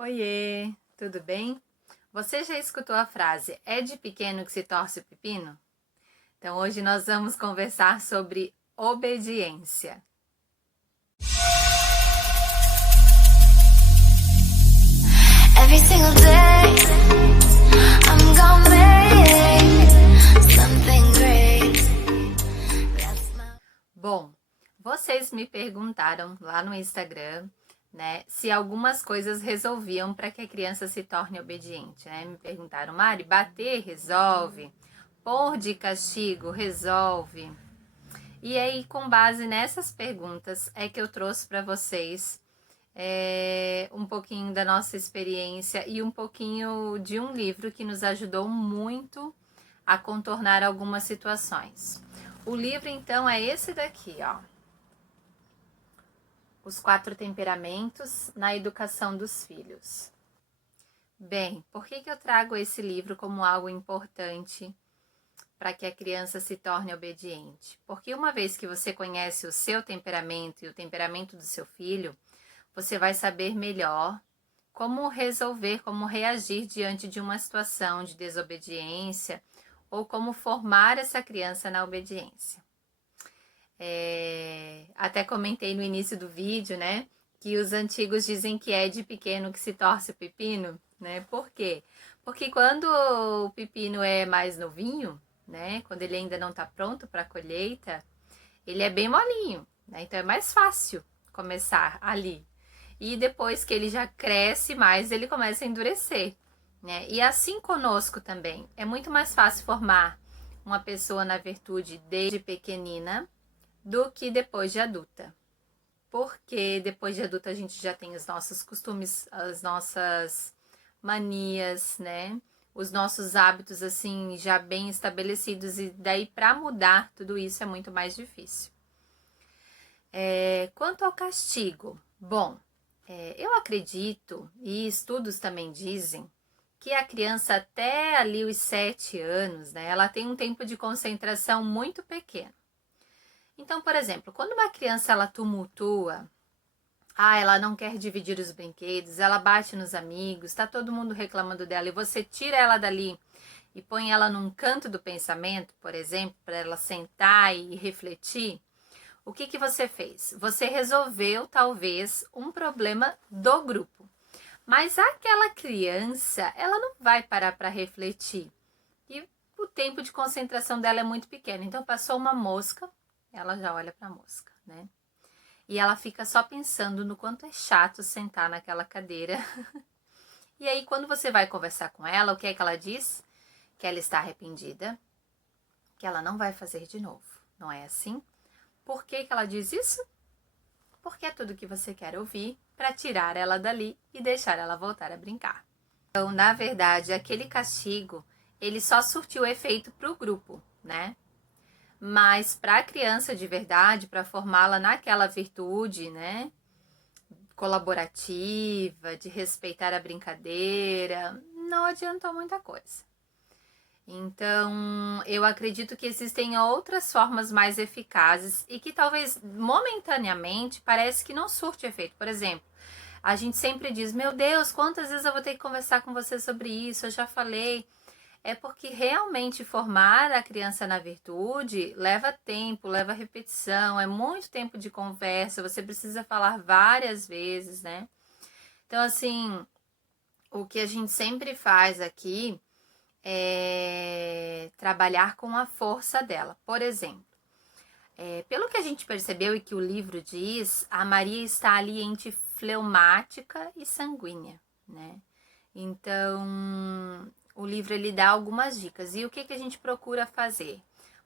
Oiê, tudo bem? Você já escutou a frase "é de pequeno que se torce o pepino"? Então hoje nós vamos conversar sobre obediência. Every single day, I'm gonna make something great. That's my... Bom, vocês me perguntaram lá no Instagram, né, se algumas coisas resolviam para que a criança se torne obediente, né? Me perguntaram, Mari, bater resolve? Pôr de castigo resolve? E aí, com base nessas perguntas, é que eu trouxe para vocês um pouquinho da nossa experiência e um pouquinho de um livro que nos ajudou muito a contornar algumas situações. O livro, então, é esse daqui, ó. Os 4 temperamentos na educação dos filhos. Bem, por que eu trago esse livro como algo importante para que a criança se torne obediente? Porque uma vez que você conhece o seu temperamento e o temperamento do seu filho, você vai saber melhor como resolver, como reagir diante de uma situação de desobediência ou como formar essa criança na obediência. Até comentei no início do vídeo, né, que os antigos dizem que é de pequeno que se torce o pepino, né? Por quê? Porque quando o pepino é mais novinho, né, quando ele ainda não está pronto para a colheita, ele é bem molinho, né? Então é mais fácil começar ali. E depois que ele já cresce mais, ele começa a endurecer, né? E assim conosco também. É muito mais fácil formar uma pessoa na virtude desde pequenina do que depois de adulta. Porque depois de adulta a gente já tem os nossos costumes, as nossas manias, né? Os nossos hábitos assim já bem estabelecidos, e daí para mudar tudo isso é muito mais difícil. Quanto ao castigo, bom, eu acredito, e estudos também dizem, que a criança até ali os 7 anos, né, ela tem um tempo de concentração muito pequeno. Então, por exemplo, quando uma criança ela tumultua, ela não quer dividir os brinquedos, ela bate nos amigos, tá todo mundo reclamando dela e você tira ela dali e põe ela num canto do pensamento, por exemplo, para ela sentar e refletir, o que você fez? Você resolveu talvez um problema do grupo, mas aquela criança, ela não vai parar para refletir e o tempo de concentração dela é muito pequeno. Então passou uma mosca, ela já olha para a mosca, né? E ela fica só pensando no quanto é chato sentar naquela cadeira. E aí, quando você vai conversar com ela, o que é que ela diz? Que ela está arrependida, que ela não vai fazer de novo. Não é assim? Por que ela diz isso? Porque é tudo que você quer ouvir para tirar ela dali e deixar ela voltar a brincar. Então, na verdade, aquele castigo, ele só surtiu efeito para o grupo, né? Mas para a criança de verdade, para formá-la naquela virtude, né, colaborativa, de respeitar a brincadeira, não adiantou muita coisa. Então, eu acredito que existem outras formas mais eficazes e que talvez momentaneamente parece que não surte efeito. Por exemplo, a gente sempre diz, meu Deus, quantas vezes eu vou ter que conversar com você sobre isso, eu já falei. É porque realmente formar a criança na virtude leva tempo, leva repetição, é muito tempo de conversa, você precisa falar várias vezes, né? Então, assim, o que a gente sempre faz aqui é trabalhar com a força dela. Por exemplo, pelo que a gente percebeu e que o livro diz, a Maria está ali entre fleumática e sanguínea, né? Então, o livro ele dá algumas dicas. E o que a gente procura fazer?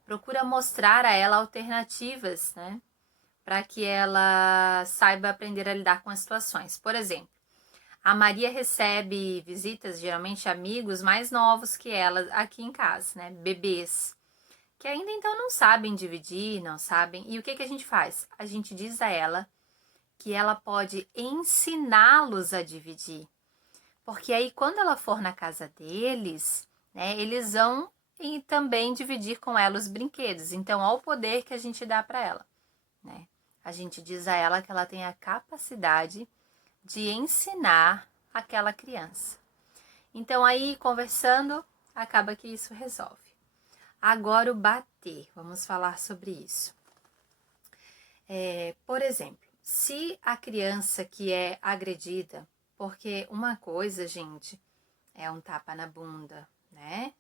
Procura mostrar a ela alternativas, né? Para que ela saiba aprender a lidar com as situações. Por exemplo, a Maria recebe visitas, geralmente amigos mais novos que ela aqui em casa, né? Bebês, que ainda então não sabem dividir, não sabem. E o que a gente faz? A gente diz a ela que ela pode ensiná-los a dividir. Porque aí, quando ela for na casa deles, né, eles vão também dividir com ela os brinquedos. Então, olha o poder que a gente dá para ela, né? A gente diz a ela que ela tem a capacidade de ensinar aquela criança. Então aí, conversando, acaba que isso resolve. Agora o bater, vamos falar sobre isso. Por exemplo, se a criança que é agredida, porque uma coisa, gente, é um tapa na bunda, né?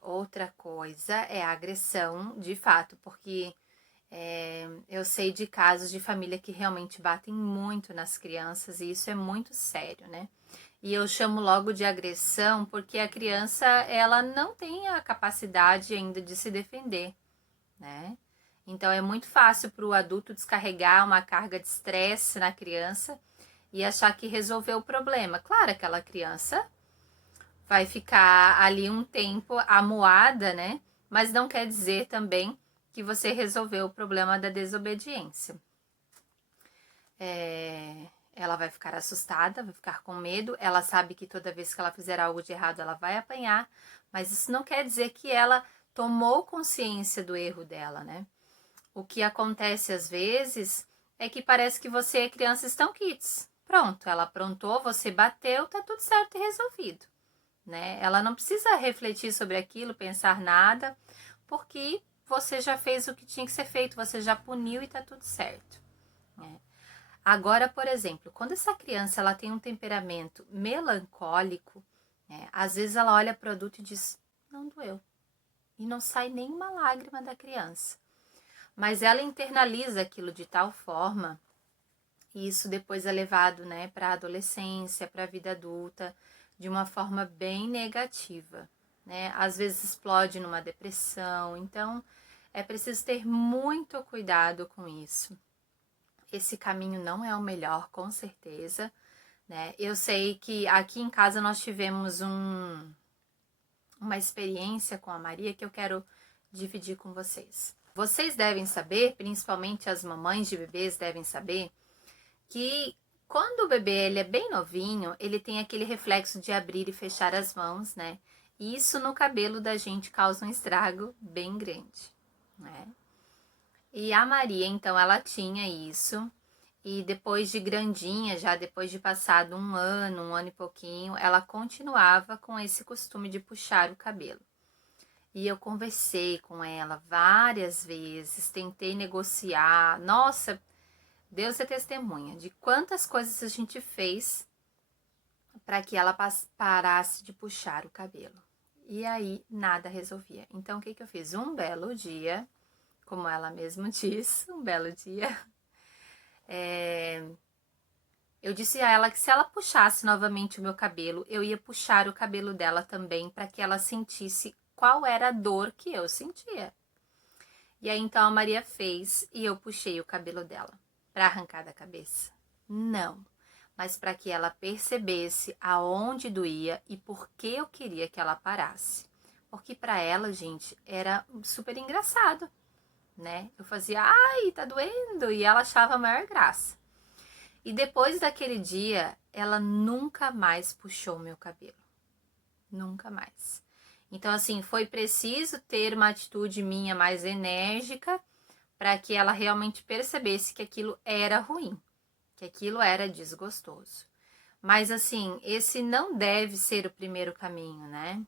Outra coisa é a agressão de fato, porque eu sei de casos de família que realmente batem muito nas crianças e isso é muito sério, né? E eu chamo logo de agressão porque a criança, ela não tem a capacidade ainda de se defender, né? Então é muito fácil para o adulto descarregar uma carga de estresse na criança e achar que resolveu o problema. Claro, aquela criança vai ficar ali um tempo amuada, né? Mas não quer dizer também que você resolveu o problema da desobediência. Ela vai ficar assustada, vai ficar com medo, ela sabe que toda vez que ela fizer algo de errado ela vai apanhar, mas isso não quer dizer que ela tomou consciência do erro dela, né? O que acontece às vezes é que parece que você e a criança estão quites. Pronto, ela aprontou, você bateu, tá tudo certo e resolvido, né? Ela não precisa refletir sobre aquilo, pensar nada, porque você já fez o que tinha que ser feito, você já puniu e tá tudo certo, né? Agora, por exemplo, quando essa criança ela tem um temperamento melancólico, né, às vezes ela olha para o adulto e diz, não doeu. E não sai nenhuma lágrima da criança. Mas ela internaliza aquilo de tal forma, e isso depois é levado, né, para a adolescência, para a vida adulta, de uma forma bem negativa, né? Às vezes explode numa depressão, então é preciso ter muito cuidado com isso. Esse caminho não é o melhor, com certeza, né? Eu sei que aqui em casa nós tivemos uma experiência com a Maria que eu quero dividir com vocês. Vocês devem saber, principalmente as mamães de bebês devem saber, que quando o bebê ele é bem novinho, ele tem aquele reflexo de abrir e fechar as mãos, né? E isso no cabelo da gente causa um estrago bem grande, né? E a Maria, então, ela tinha isso. E depois de grandinha, já depois de passado um ano e pouquinho, ela continuava com esse costume de puxar o cabelo. E eu conversei com ela várias vezes, tentei negociar. Nossa, Deus é testemunha de quantas coisas a gente fez para que ela parasse de puxar o cabelo. E aí nada resolvia. Então o que eu fiz? Um belo dia, como ela mesma diz, um belo dia, eu disse a ela que se ela puxasse novamente o meu cabelo, eu ia puxar o cabelo dela também para que ela sentisse qual era a dor que eu sentia. E aí então a Maria fez e eu puxei o cabelo dela. Para arrancar da cabeça? Não, mas para que ela percebesse aonde doía e por que eu queria que ela parasse. Porque para ela, gente, era super engraçado, né? Eu fazia, ai, tá doendo, e ela achava a maior graça. E depois daquele dia, ela nunca mais puxou meu cabelo. Nunca mais. Então, assim, foi preciso ter uma atitude minha mais enérgica para que ela realmente percebesse que aquilo era ruim, que aquilo era desgostoso. Mas, assim, esse não deve ser o primeiro caminho, né?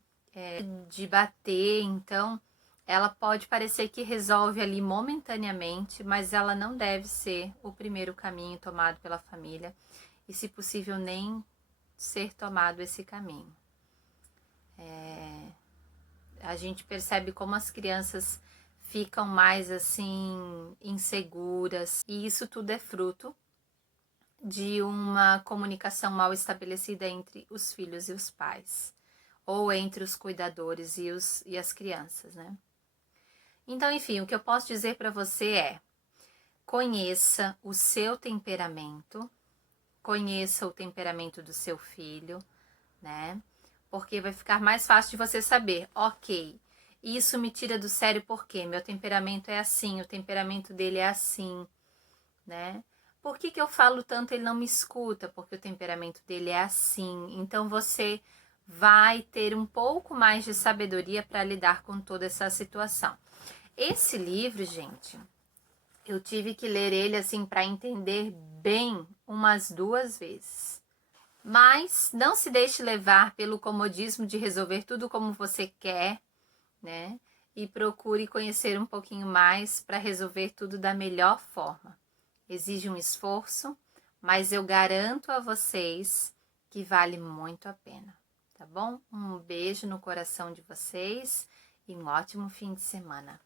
De bater, então, ela pode parecer que resolve ali momentaneamente, mas ela não deve ser o primeiro caminho tomado pela família e, se possível, nem ser tomado esse caminho. A gente percebe como as crianças ficam mais assim inseguras e isso tudo é fruto de uma comunicação mal estabelecida entre os filhos e os pais, ou entre os cuidadores e as crianças, né? Então, enfim, o que eu posso dizer para você é: conheça o seu temperamento, conheça o temperamento do seu filho, né? Porque vai ficar mais fácil de você saber, ok, isso me tira do sério porque meu temperamento é assim, o temperamento dele é assim, né? Por que eu falo tanto, ele não me escuta? Porque o temperamento dele é assim. Então você vai ter um pouco mais de sabedoria para lidar com toda essa situação. Esse livro, gente, eu tive que ler ele assim para entender bem umas 2 vezes. Mas não se deixe levar pelo comodismo de resolver tudo como você quer, né? E procure conhecer um pouquinho mais para resolver tudo da melhor forma. Exige um esforço, mas eu garanto a vocês que vale muito a pena, tá bom? Um beijo no coração de vocês e um ótimo fim de semana.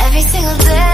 Every single day